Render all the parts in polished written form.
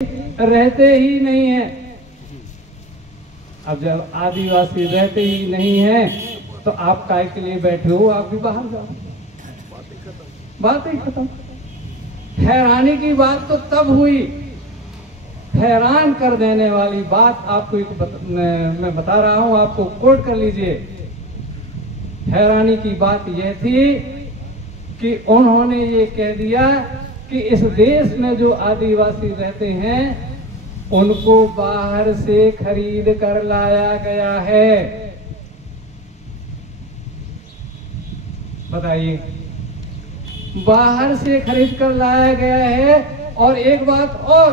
रहते ही नहीं है। अब जब आदिवासी रहते ही नहीं है तो आप काय के लिए बैठे हो? आप भी बाहर जाओ, बात ही खत्म। हैरानी की बात तो तब हुई, हैरान कर देने वाली बात आपको मैं बता रहा हूं, आपको कोट कर लीजिए। हैरानी की बात यह थी कि उन्होंने ये कह दिया कि इस देश में जो आदिवासी रहते हैं उनको बाहर से खरीद कर लाया गया है। बताइए, बाहर से खरीद कर लाया गया है। और एक बात और,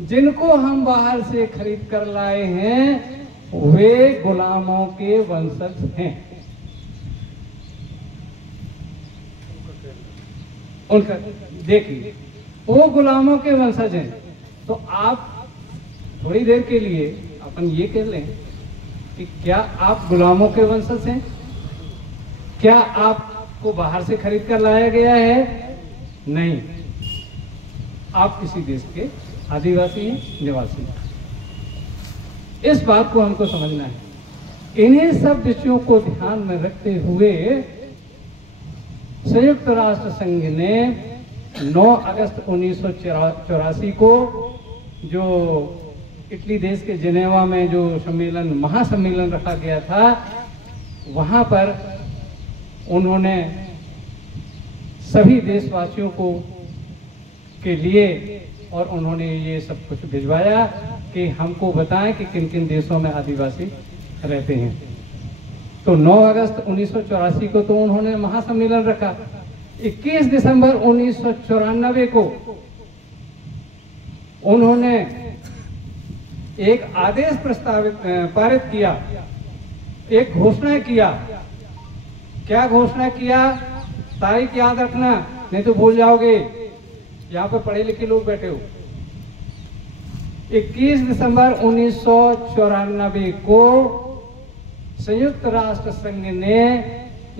जिनको हम बाहर से खरीद कर लाए हैं वे गुलामों के वंशज हैं। उनका देखिए, वो गुलामों के वंशज हैं। तो आप थोड़ी देर के लिए अपन ये कह लें कि क्या आप गुलामों के वंशज हैं? क्या आपको बाहर से खरीद कर लाया गया है? नहीं, आप किसी देश के आदिवासी हैं, निवासी हैं। इस बात को हमको समझना है। इन्हीं सब विषयों को ध्यान में रखते हुए संयुक्त राष्ट्र संघ ने 9 अगस्त 1984 को जो इटली देश के जिनेवा में जो सम्मेलन, महासम्मेलन रखा गया था, वहां पर उन्होंने सभी देशवासियों को के लिए और उन्होंने ये सब कुछ भिजवाया कि हमको बताएं कि किन किन देशों में आदिवासी रहते हैं। तो 9 अगस्त 1984 को तो उन्होंने महासम्मेलन रखा। 21 दिसंबर 1994 को उन्होंने एक आदेश पारित किया, एक घोषणा किया। क्या घोषणा किया? तारीख याद रखना, नहीं तो भूल जाओगे। यहाँ पर पढ़े लिखे लोग बैठे हो। 21 दिसंबर 1994 को संयुक्त राष्ट्र संघ ने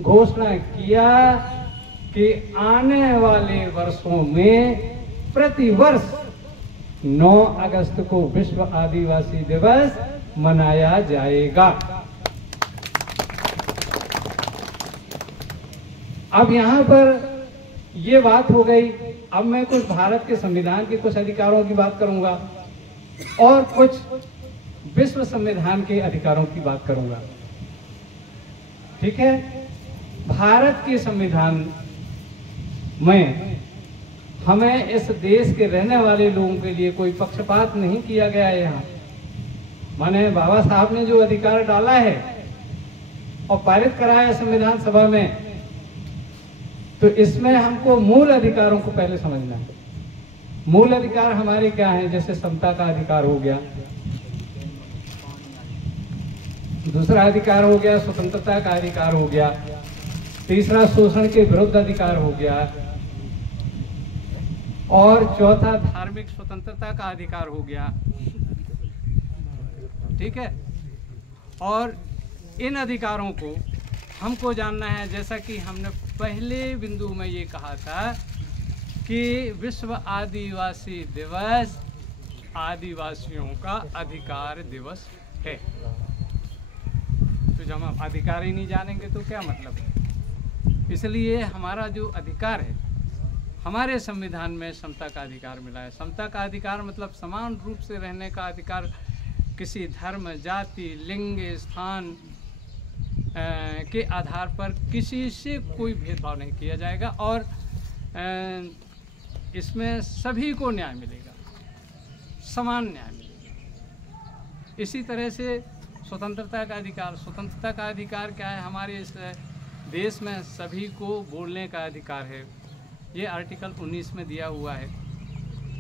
घोषणा किया कि आने वाले वर्षों में प्रति वर्ष 9 अगस्त को विश्व आदिवासी दिवस मनाया जाएगा। अब यहाँ पर ये बात हो गई। अब मैं कुछ भारत के संविधान के कुछ अधिकारों की बात करूंगा और कुछ विश्व संविधान के अधिकारों की बात करूंगा। ठीक है? भारत के संविधान में हमें इस देश के रहने वाले लोगों के लिए कोई पक्षपात नहीं किया गया है। यहाँ माने बाबा साहब ने जो अधिकार डाला है और पारित कराया संविधान सभा में, तो इसमें हमको मूल अधिकारों को पहले समझना है। मूल अधिकार हमारे क्या हैं? जैसे समता का अधिकार हो गया, दूसरा अधिकार हो गया स्वतंत्रता का अधिकार हो गया, तीसरा शोषण के विरुद्ध अधिकार हो गया, और चौथा धार्मिक स्वतंत्रता का अधिकार हो गया। ठीक है? और इन अधिकारों को हमको जानना है, जैसा कि हमने पहले बिंदु में ये कहा था कि विश्व आदिवासी दिवस आदिवासियों का अधिकार दिवस है। तो जब हम अधिकार ही नहीं जानेंगे तो क्या मतलब है? इसलिए हमारा जो अधिकार है, हमारे संविधान में समता का अधिकार मिला है। समता का अधिकार मतलब समान रूप से रहने का अधिकार। किसी धर्म, जाति, लिंग, स्थान के आधार पर किसी से कोई भेदभाव नहीं किया जाएगा और इसमें सभी को न्याय मिलेगा, समान न्याय मिलेगा। इसी तरह से स्वतंत्रता का अधिकार, स्वतंत्रता का अधिकार क्या है? हमारे इस देश में सभी को बोलने का अधिकार है। ये आर्टिकल 19 में दिया हुआ है।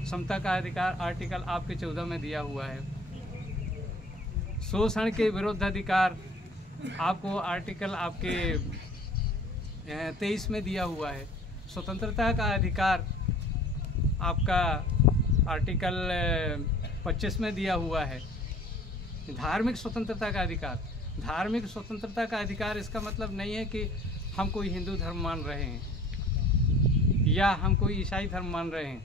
समता का अधिकार आर्टिकल आपके 14 में दिया हुआ है। शोषण के विरुद्ध अधिकार आपको आर्टिकल आपके 23 में दिया हुआ है। स्वतंत्रता का अधिकार आपका आर्टिकल 25 में दिया हुआ है। धार्मिक स्वतंत्रता का अधिकार, धार्मिक स्वतंत्रता का अधिकार इसका मतलब नहीं है कि हम कोई हिंदू धर्म मान रहे हैं या हम कोई ईसाई धर्म मान रहे हैं।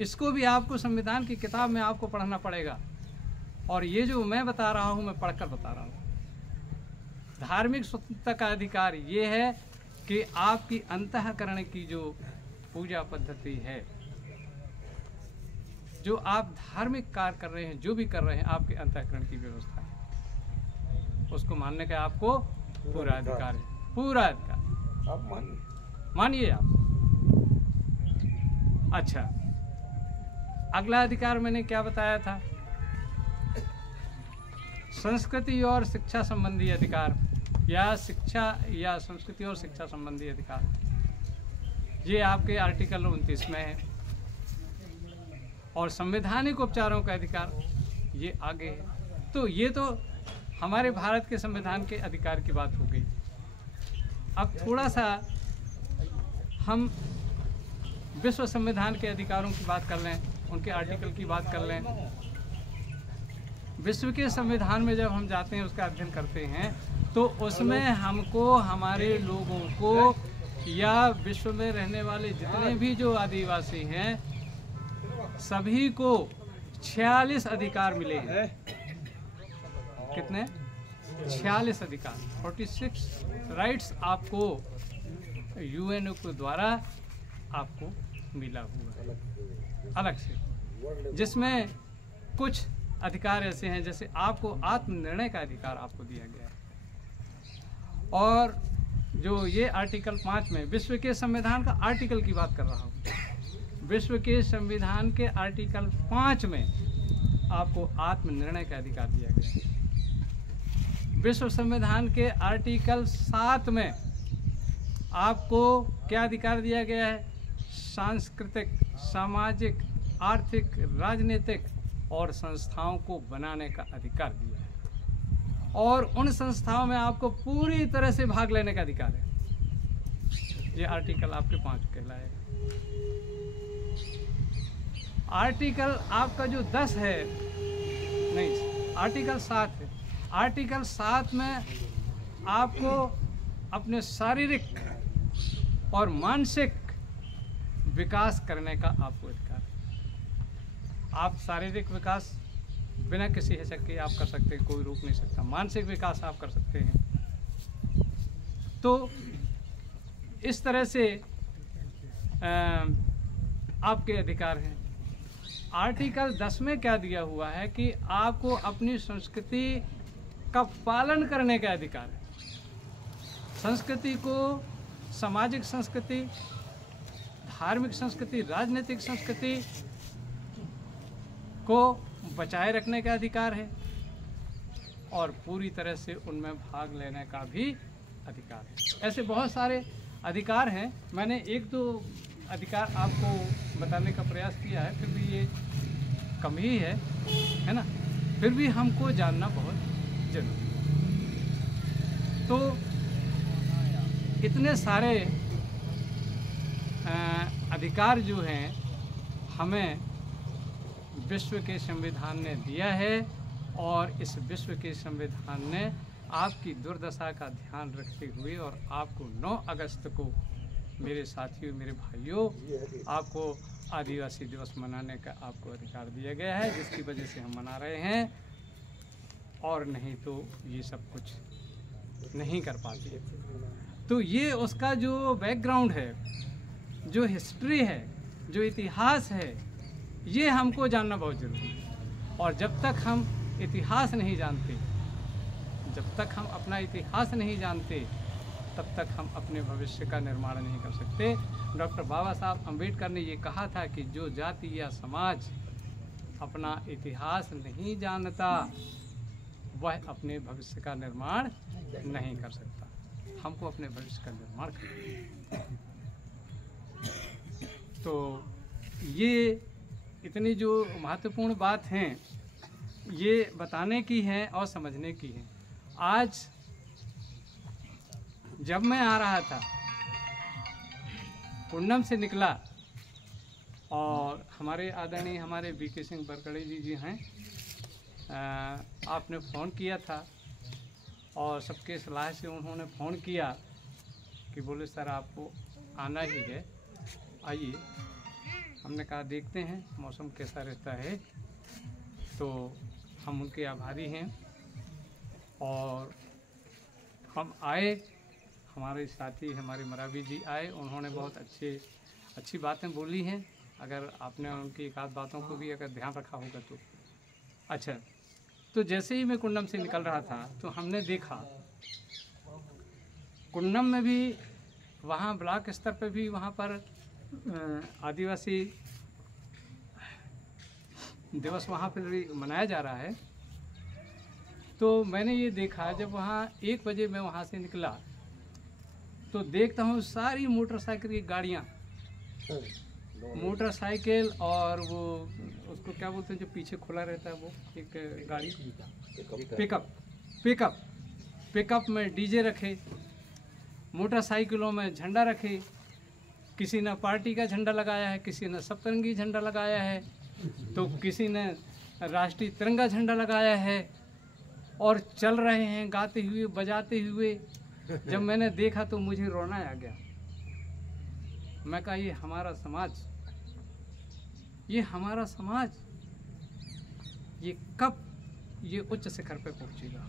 इसको भी आपको संविधान की किताब में आपको पढ़ना पड़ेगा। और ये जो मैं बता रहा हूँ, मैं पढ़कर बता रहा हूँ। धार्मिक स्वतंत्रता का अधिकार ये है कि आपकी अंतःकरण की जो पूजा पद्धति है, जो आप धार्मिक कार्य कर रहे हैं, जो भी कर रहे हैं, आपके अंतःकरण की व्यवस्था है, उसको मानने का आपको पूरा अधिकार है, पूरा अधिकार। आप मानिए आप। अच्छा, अगला अधिकार मैंने क्या बताया था? संस्कृति और शिक्षा संबंधी अधिकार, या शिक्षा या संस्कृति और शिक्षा संबंधी अधिकार, ये आपके आर्टिकल 29 में है। और संवैधानिक उपचारों का अधिकार ये आगे है। तो ये तो हमारे भारत के संविधान के अधिकार की बात हो गई। अब थोड़ा सा हम विश्व संविधान के अधिकारों की बात कर लें, उनके आर्टिकल की बात कर लें। विश्व के संविधान में जब हम जाते हैं, उसका अध्ययन करते हैं, तो उसमें हमको हमारे लोगों को या विश्व में रहने वाले जितने भी जो आदिवासी हैं, सभी को 46 अधिकार मिले हैं। कितने? 46 अधिकार, 46 राइट्स आपको यूएनओ के द्वारा आपको मिला हुआ है अलग से, जिसमें कुछ अधिकार ऐसे हैं, जैसे आपको आत्मनिर्णय का अधिकार आपको दिया गया है। और जो ये आर्टिकल 5 में, विश्व के संविधान का आर्टिकल की बात कर रहा हूँ, विश्व के संविधान के आर्टिकल 5 में आपको आत्मनिर्णय का अधिकार दिया गया है। विश्व संविधान के आर्टिकल 7 में आपको क्या अधिकार दिया गया है? सांस्कृतिक, सामाजिक, आर्थिक, राजनीतिक और संस्थाओं को बनाने का अधिकार दिया है। और उन संस्थाओं में आपको पूरी तरह से भाग लेने का अधिकार है। ये आर्टिकल आपके 5 कहलाएगा। आर्टिकल आपका जो 10 है, नहीं, आर्टिकल 7 है। आर्टिकल 7 में आपको अपने शारीरिक और मानसिक विकास करने का आपको अधिकार है। आप शारीरिक विकास बिना किसी हिचक के आप कर सकते हैं, कोई रोक नहीं सकता। मानसिक विकास आप कर सकते हैं। तो इस तरह से आपके अधिकार हैं। आर्टिकल 10 में क्या दिया हुआ है कि आपको अपनी संस्कृति का पालन करने का अधिकार है। संस्कृति को, सामाजिक संस्कृति, धार्मिक संस्कृति, राजनीतिक संस्कृति को बचाए रखने का अधिकार है और पूरी तरह से उनमें भाग लेने का भी अधिकार है। ऐसे बहुत सारे अधिकार हैं। मैंने एक दो अधिकार आपको बताने का प्रयास किया है, फिर भी ये कम ही है ना? फिर भी हमको जानना बहुत जरूरी है। तो इतने सारे अधिकार जो हैं हमें विश्व के संविधान ने दिया है, और इस विश्व के संविधान ने आपकी दुर्दशा का ध्यान रखते हुए और आपको 9 अगस्त को, मेरे साथियों, मेरे भाइयों, आपको आदिवासी दिवस मनाने का आपको अधिकार दिया गया है, जिसकी वजह से हम मना रहे हैं। और नहीं तो ये सब कुछ नहीं कर पाते। तो ये उसका जो बैकग्राउंड है, जो हिस्ट्री है, जो इतिहास है, ये हमको जानना बहुत ज़रूरी है। और जब तक हम इतिहास नहीं जानते, जब तक हम अपना इतिहास नहीं जानते, तब तक हम अपने भविष्य का निर्माण नहीं कर सकते। डॉक्टर बाबा साहब अम्बेडकर ने ये कहा था कि जो जाति या समाज अपना इतिहास नहीं जानता, वह अपने भविष्य का निर्माण नहीं कर सकता। हमको अपने भविष्य का निर्माण करना है। तो ये इतनी जो महत्वपूर्ण बात हैं, ये बताने की हैं और समझने की हैं। आज जब मैं आ रहा था, पूर्णम से निकला, और हमारे आदरणीय हमारे बीके सिंह बरकड़े जी हैं, आपने फ़ोन किया था और सबके सलाह से उन्होंने फ़ोन किया कि बोले सर आपको आना ही है, आइए। हमने कहा देखते हैं मौसम कैसा रहता है। तो हम उनके आभारी हैं और हम आए, हमारे साथी हमारे मरावी जी आए, उन्होंने बहुत अच्छी बातें बोली हैं। अगर आपने उनकी एक आध बातों को भी अगर ध्यान रखा होगा तो अच्छा। तो जैसे ही मैं कुंडम से निकल रहा था तो हमने देखा कुंडम में भी वहाँ ब्लॉक स्तर पे भी वहाँ पर आदिवासी दिवस वहाँ पर भी मनाया जा रहा है। तो मैंने ये देखा जब वहाँ 1 बजे मैं वहाँ से निकला तो देखता हूँ सारी मोटरसाइकिल की गाड़ियाँ, मोटरसाइकिल और वो उसको क्या बोलते हैं जो पीछे खुला रहता है वो एक गाड़ी, पिकअप में डीजे रखे, मोटरसाइकिलों में झंडा रखे। किसी ने पार्टी का झंडा लगाया है, किसी ने सप्तरंगी झंडा लगाया है, तो किसी ने राष्ट्रीय तिरंगा झंडा लगाया है और चल रहे हैं गाते हुए बजाते हुए। जब मैंने देखा तो मुझे रोना आ गया। मैं कहा ये हमारा समाज ये कब ये उच्च शिखर पे पहुंचेगा।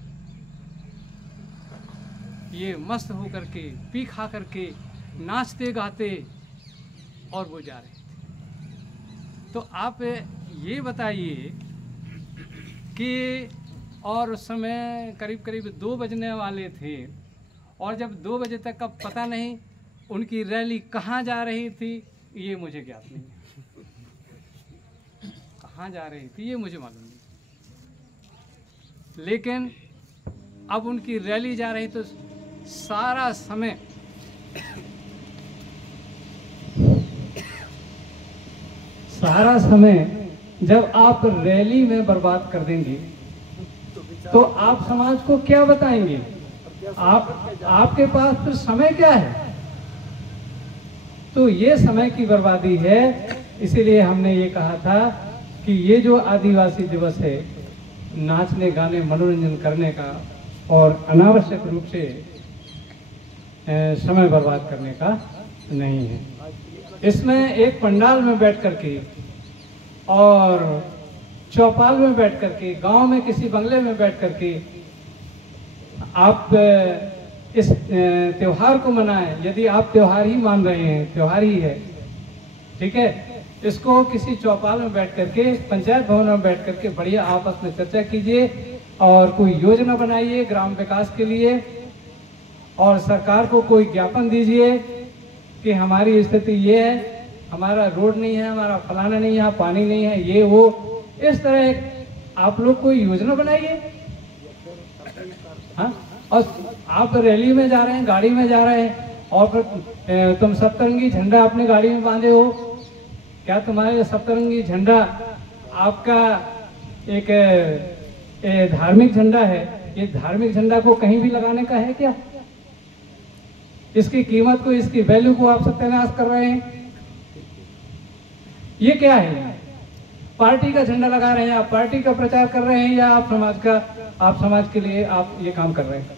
ये मस्त होकर के पी खा करके नाचते गाते और वो जा रहे थे। तो आप ये बताइए कि और उस समय करीब 2 बजने वाले थे और जब 2 बजे तक का पता नहीं उनकी रैली कहाँ जा रही थी, ये मुझे ज्ञात नहीं है। कहाँ जा रही थी ये मुझे मालूम नहीं, लेकिन अब उनकी रैली जा रही तो सारा समय जब आप रैली में बर्बाद कर देंगे तो आप समाज को क्या बताएंगे? आपके पास फिर समय क्या है? तो ये समय की बर्बादी है। इसीलिए हमने ये कहा था कि ये जो आदिवासी दिवस है नाचने गाने मनोरंजन करने का और अनावश्यक रूप से समय बर्बाद करने का नहीं है। इसमें एक पंडाल में बैठ करके और चौपाल में बैठ करके, गांव में किसी बंगले में बैठ करके आप इस त्योहार को मनाएं। यदि आप त्योहार ही मान रहे हैं, त्योहार ही है, ठीक है, इसको किसी चौपाल में बैठ करके, पंचायत भवन में बैठ करके बढ़िया आपस में चर्चा कीजिए और कोई योजना बनाइए ग्राम विकास के लिए और सरकार को कोई ज्ञापन दीजिए कि हमारी स्थिति ये है, हमारा रोड नहीं है, हमारा फलाना नहीं है, यहाँ पानी नहीं है, ये वो। इस तरह आप लोग कोई योजना बनाइए। हाँ, और आप रैली में जा रहे हैं, गाड़ी में जा रहे हैं और फिर तुम सप्तरंगी झंडा अपने गाड़ी में बांधे हो। क्या तुम्हारे सप्तरंगी झंडा आपका एक धार्मिक झंडा है? ये धार्मिक झंडा को कहीं भी लगाने का है क्या? इसकी कीमत को, इसकी वैल्यू को आप सत्यानाश कर रहे हैं। ये क्या है? पार्टी का झंडा लगा रहे हैं, आप पार्टी का प्रचार कर रहे हैं या आप समाज के लिए आप ये काम कर रहे हैं?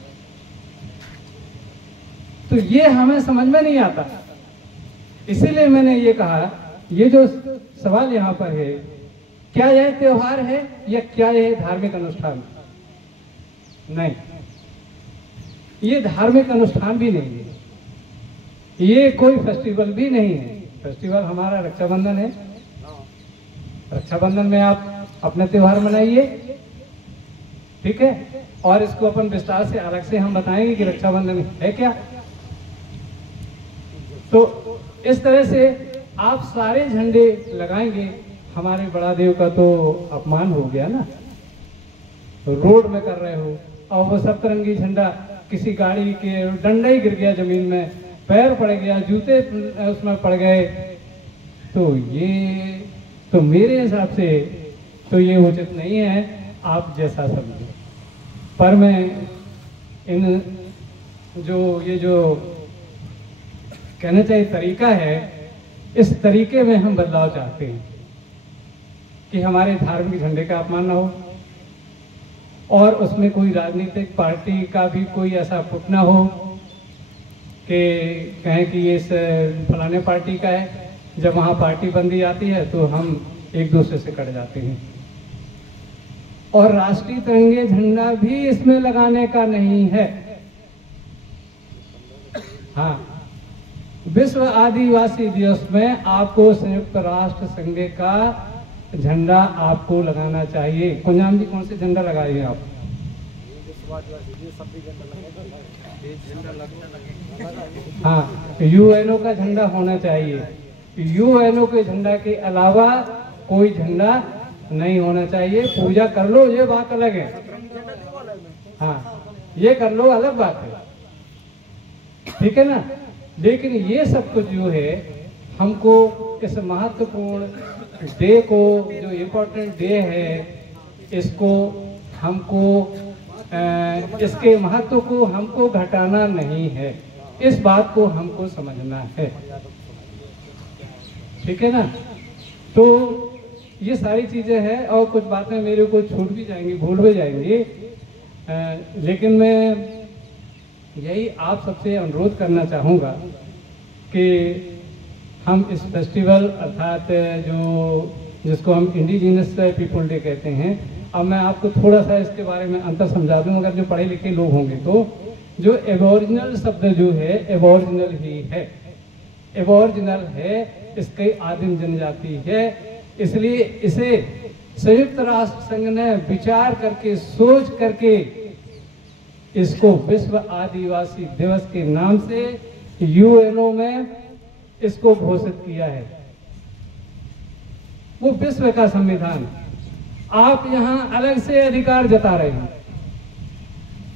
तो ये हमें समझ में नहीं आता। इसीलिए मैंने ये कहा, ये जो सवाल यहाँ पर है, क्या यह त्योहार है या क्या यह धार्मिक अनुष्ठान? नहीं, ये धार्मिक अनुष्ठान भी नहीं है, ये कोई फेस्टिवल भी नहीं है। फेस्टिवल हमारा रक्षाबंधन है। रक्षाबंधन में आप अपना त्योहार मनाइए, ठीक है, और इसको अपन विस्तार से अलग से हम बताएंगे कि रक्षाबंधन है क्या। तो इस तरह से आप सारे झंडे लगाएंगे, हमारे बड़ा देव का तो अपमान हो गया ना। तो रोड में कर रहे हो और वो सप्तरंगी झंडा किसी गाड़ी के डंडा ही गिर गया जमीन में, पैर पड़ गया, जूते उसमें पड़ गए, तो ये तो मेरे हिसाब से तो ये उचित नहीं है। आप जैसा समझे, पर मैं ये जो कहना चाहिए तरीका है, इस तरीके में हम बदलाव चाहते हैं कि हमारे धार्मिक झंडे का अपमान न हो और उसमें कोई राजनीतिक पार्टी का भी कोई ऐसा पुट ना हो कि कहें कि ये फलाने पार्टी का है जब वहाँ पार्टी बंदी आती है तो हम एक दूसरे से कट जाते हैं। और राष्ट्रीय तिरंगे झंडा भी इसमें लगाने का नहीं है। हाँ, विश्व आदिवासी दिवस में आपको संयुक्त राष्ट्र संघ का झंडा आपको लगाना चाहिए। कुंजाम जी, कौन से झंडा लगाइए आप? हाँ, यूएनओ का झंडा होना चाहिए। यूएनओ के झंडा के अलावा कोई झंडा नहीं होना चाहिए। पूजा कर लो, ये बात अलग है। हाँ, ये कर लो, अलग बात है, ठीक है ना। लेकिन ये सब कुछ जो है, हमको इस महत्वपूर्ण डे को, जो इम्पोर्टेंट डे है, इसको हमको इसके महत्व को हमको घटाना नहीं है। इस बात को हमको समझना है, ठीक है ना। तो ये सारी चीजें हैं, और कुछ बातें मेरे को छूट भी जाएंगी, भूल भी जाएंगी, लेकिन मैं यही आप सबसे अनुरोध करना चाहूँगा कि हम इस फेस्टिवल अर्थात जिसको हम इंडिजिनस पीपल डे कहते हैं, अब मैं आपको थोड़ा सा इसके बारे में अंतर समझा दूँ। अगर जो पढ़े लिखे लोग होंगे तो जो एबोरिजिनल शब्द जो है, एबोरिजिनल ही है, एबोरिजिनल है, इसकी आदिम जनजाति है। इसलिए इसे संयुक्त राष्ट्र संघ ने विचार करके, सोच करके इसको विश्व आदिवासी दिवस के नाम से यूएनओ में इसको घोषित किया है। वो विश्व का संविधान। आप यहां अलग से अधिकार जता रहे हैं।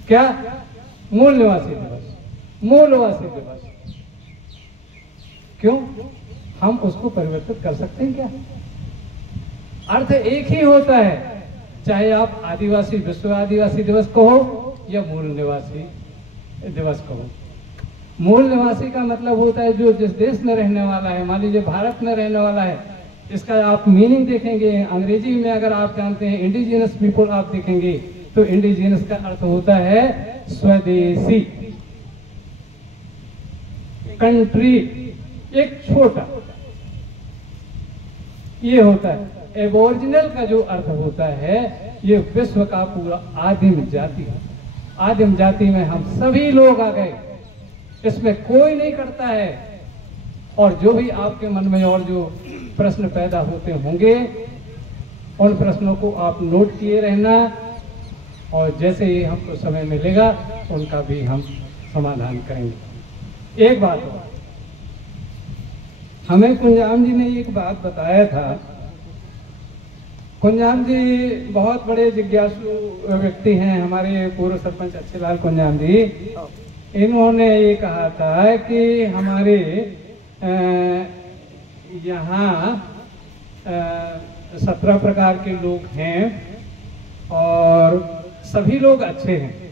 क्या? मूल निवासी दिवस, मूलवासी दिवस। क्यों? हम उसको परिवर्तित कर सकते हैं क्या? अर्थ एक ही होता है, चाहे आप आदिवासी विश्व आदिवासी दिवस कहो या मूल निवासी दिवस कहो। मूल निवासी का मतलब होता है जो जिस देश में रहने वाला है। मान लीजिए भारत में रहने वाला है, इसका आप मीनिंग देखेंगे अंग्रेजी में, अगर आप जानते हैं इंडिजिनस पीपल आप देखेंगे तो इंडिजिनस का अर्थ होता है स्वदेशी, कंट्री, एक छोटा, ये होता है। एबोरिजिनल का जो अर्थ होता है, ये विश्व का पूरा आदिम जाति। आदिम जाति में हम सभी लोग आ गए, इसमें कोई नहीं करता है। और जो भी आपके मन में और जो प्रश्न पैदा होते होंगे, उन प्रश्नों को आप नोट किए रहना, और जैसे ही हमको समय मिलेगा उनका भी हम समाधान करेंगे। एक बात और, हमें कुंजाम जी ने एक बात बताया था। कुंजाम जी बहुत बड़े जिज्ञासु व्यक्ति हैं, हमारे पूर्व सरपंच अच्छेलाल कुंजाम जी। इन्होंने ये कहा था कि हमारे यहाँ 17 प्रकार के लोग हैं और सभी लोग अच्छे हैं।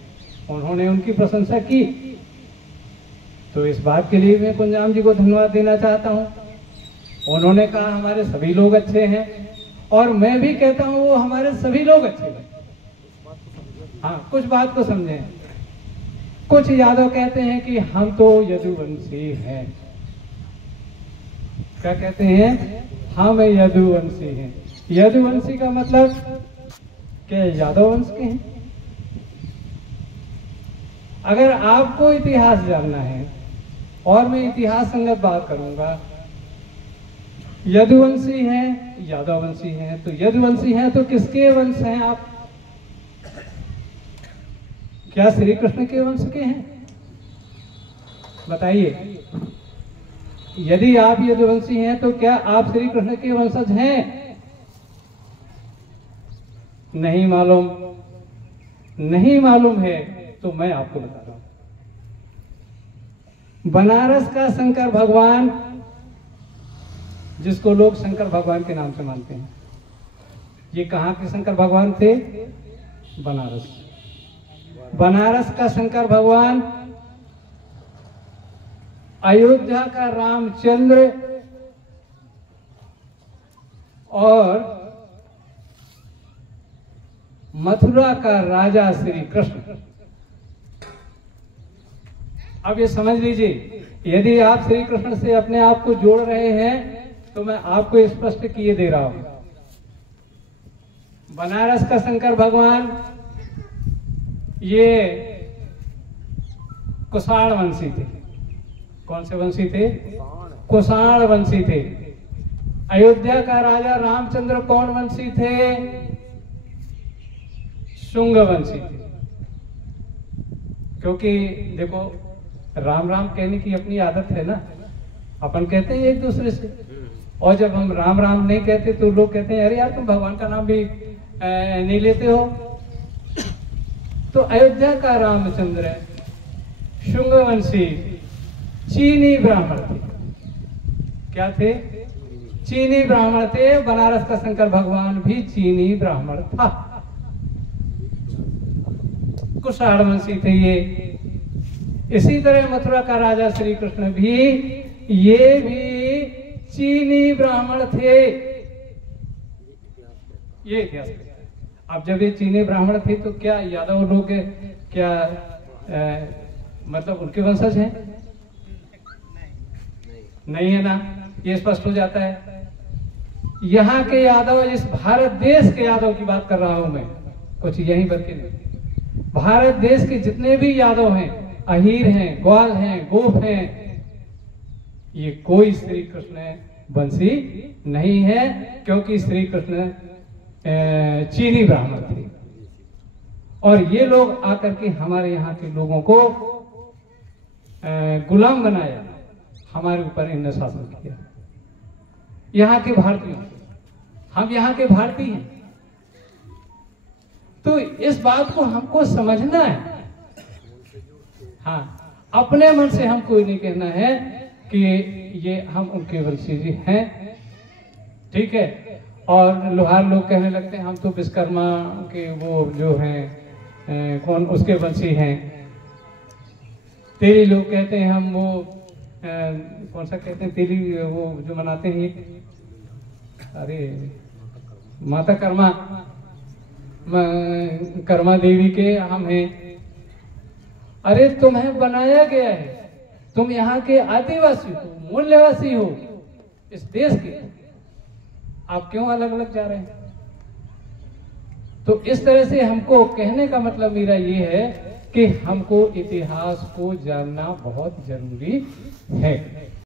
उन्होंने उनकी प्रशंसा की, तो इस बात के लिए मैं कुंजाम जी को धन्यवाद देना चाहता हूँ। उन्होंने कहा हमारे सभी लोग अच्छे हैं, और मैं भी कहता हूँ वो हमारे सभी लोग अच्छे हैं। हाँ, कुछ बात को समझें। कुछ यादव कहते हैं कि हम तो यदुवंशी हैं। क्या कहते हैं? हम यदुवंशी हैं। यदुवंशी का मतलब क्या? यादव वंश के हैं। अगर आपको इतिहास जानना है, और मैं इतिहास संगत बात करूंगा, यदुवंशी हैं, यादववंशी हैं, तो यदुवंशी हैं तो किसके वंश हैं आप? क्या श्री कृष्ण के वंश के हैं? बताइए। यदि आप यदुवंशी हैं तो क्या आप श्री कृष्ण के वंशज हैं? नहीं मालूम? नहीं मालूम है तो मैं आपको बता रहा हूं। बनारस का शंकर भगवान, जिसको लोग शंकर भगवान के नाम से मानते हैं, ये कहाँ के शंकर भगवान थे? बनारस। बनारस का शंकर भगवान, अयोध्या का रामचंद्र और मथुरा का राजा श्री कृष्ण। अब ये समझ लीजिए, यदि आप श्री कृष्ण से अपने आप को जोड़ रहे हैं तो मैं आपको स्पष्ट किए दे रहा हूं। बनारस का शंकर भगवान ये कुषाण वंशी थे। कौन से वंशी थे? कुषाण वंशी थे। अयोध्या का राजा रामचंद्र कौन वंशी थे? शुंग वंशी थे। क्योंकि देखो, राम राम कहने की अपनी आदत है ना, अपन कहते हैं एक दूसरे से, और जब हम राम राम नहीं कहते तो लोग कहते हैं अरे यार तुम भगवान का नाम भी नहीं लेते हो। तो अयोध्या का रामचंद्र शुंग वंशी चीनी ब्राह्मण थे। क्या थे? चीनी ब्राह्मण थे। बनारस का शंकर भगवान भी चीनी ब्राह्मण था। कुषाण वंशी थे ये। इसी तरह मथुरा का राजा श्री कृष्ण भी, ये भी चीनी ब्राह्मण थे। ये इतिहास है। अब जब ये चीनी ब्राह्मण थे तो क्या यादव लोग क्या मतलब उनके वंशज हैं? नहीं है ना, ये स्पष्ट हो जाता है। यहाँ के यादव, इस भारत देश के यादव की बात कर रहा हूं मैं, कुछ यहीं पर के नहीं। भारत देश के जितने भी यादव हैं, अहीर हैं, ग्वाल हैं, गोप हैं, ये कोई श्री कृष्ण वंशी नहीं है, क्योंकि श्री कृष्ण चीनी ब्राह्मण थे। और ये लोग आकर के हमारे यहाँ के लोगों को गुलाम बनाया, हमारे ऊपर इन्होंने शासन किया। यहाँ के भारतीयों, हम यहाँ के भारतीय हैं, तो इस बात को हमको समझना है। हाँ, अपने मन से हम कोई नहीं कहना है कि ये हम उनके वंशी जी हैं, ठीक है। और लोहार लोग कहने लगते हैं हम तो विश्वकर्मा के वो जो हैं कौन उसके वंशी हैं। तेली लोग कहते हैं हम वो कौन सा कहते हैं, तेली वो जो मनाते हैं, अरे माता कर्मा देवी के हम हैं। अरे तुम्हें बनाया गया है, तुम यहाँ के आदिवासी हो, मूल्यवासी हो इस देश के, आप क्यों अलग अलग जा रहे हैं? तो इस तरह से हमको कहने का मतलब मेरा ये है कि हमको इतिहास को जानना बहुत जरूरी है।